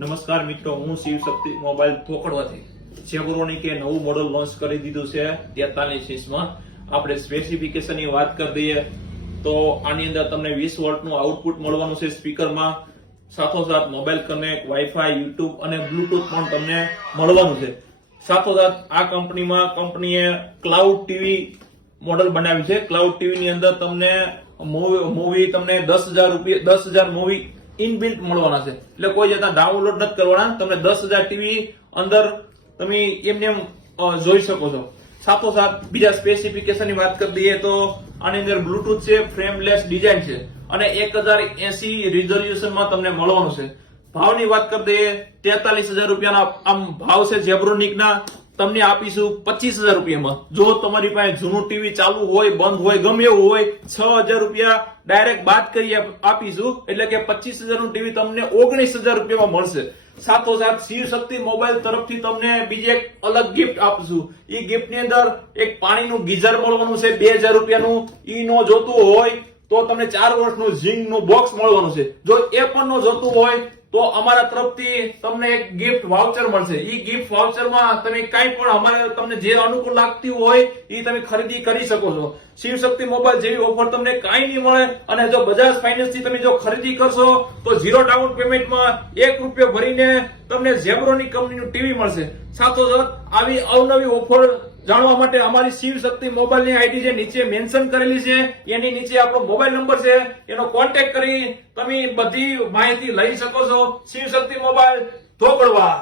નમસ્કાર મિત્રો, હું શિવ શક્તિ મોબાઈલ પોકડવાથી જેબ્રોનિકે નવું મોડલ લોન્ચ કરી દીધું છે 43 ઇંચમાં. આપણે સ્પેસિફિકેશનની વાત કરી દઈએ તો આની અંદર તમને 20 વોલ્ટનું આઉટપુટ મળવાનું છે સ્પીકરમાં. સાથોસાથ મોબાઈલ કનેક્ટ, વાઈફાઈ, યુટ્યુબ અને બ્લુટૂથ પણ તમને મળવાનું છે. સાથોસાથ આ કંપનીએ ક્લાઉડ ટીવી મોડલ બનાવ્યું છે. ક્લાઉડ ટીવી ની અંદર તમને મૂવી તમને 10,000 મૂવી ઇનબિલ્ટ મળવાના છે. એટલે કોઈ જતા ડાઉનલોડ નથી કરવાના. તમને 10,000 ટીવી અંદર તમે એમને જોઈ શકો છો. સાથોસાથ બીજા સ્પેસિફિકેશન ની વાત કરી દઈએ તો આની અંદર બ્લુટૂથ છે, ફ્રેમલેસ ડિઝાઇન છે અને 1080 રિઝોલ્યુશનમાં તમને મળવાનું છે. ભાવની વાત કરી દઈએ 43,000 રૂપિયાના આમ ભાવ છે જેબ્રોનિકના. તમને આપીશું 25,000 રૂપિયામાં. જો તમારી પાસે જૂનું ટીવી ચાલુ હોય, બંધ હોય, ગમે એવું હોય, 6,000 રૂપિયા ડાયરેક્ટ બાદ કરી આપીશું. એટલે કે 25,000 નું ટીવી તમને 19,000 રૂપિયામાં મળશે. સાથોસાથ શિવ શક્તિ મોબાઈલ તરફથી તમને બીજી એક અલગ ગિફ્ટ આપશું. એ ગિફ્ટ ની અંદર એક પાણીનું ગીઝર મળવાનું છે 2,000 રૂપિયાનું. ઈ નો જોતું હોય તો તમને 4 વર્ષનું ઝિંગ નું બોક્સ મળવાનું છે. જો એ પણ નો જોતું હોય તો અમારા તરફથી તમને એક ગિફ્ટ વાઉચર મળશે. ઈ ગિફ્ટ વાઉચરમાં તમે કઈ પણ અમારે તમને જે અનુકૂળ લાગતી હોય એ તમે ખરીદી કરી શકો છો. શિવ શક્તિ મોબાઈલ જેવી ઓફર તમને કાંઈ નહીં મળે. અને જો બજાજ ફાઇનાન્સ થી તમે જો ખરીદી કરશો તો 0 ડાઉન પેમેન્ટમાં 1 રૂપિયો ભરીને તમને જેબ્રોનિક કંપનીનું ટીવી મળશે. સાથોસાથ આવી અવનવી ઓફર જાણવા માટે અમારી શિવ શક્તિ મોબાઈલની આઈડી જે નીચે મેન્શન કરેલી છે એની નીચે આપણો મોબાઈલ નંબર છે, એનો કોન્ટેક્ટ કરી તમે બધી માહિતી લઈ શકો છો. શિવ શક્તિ મોબાઈલ ધોકડવા.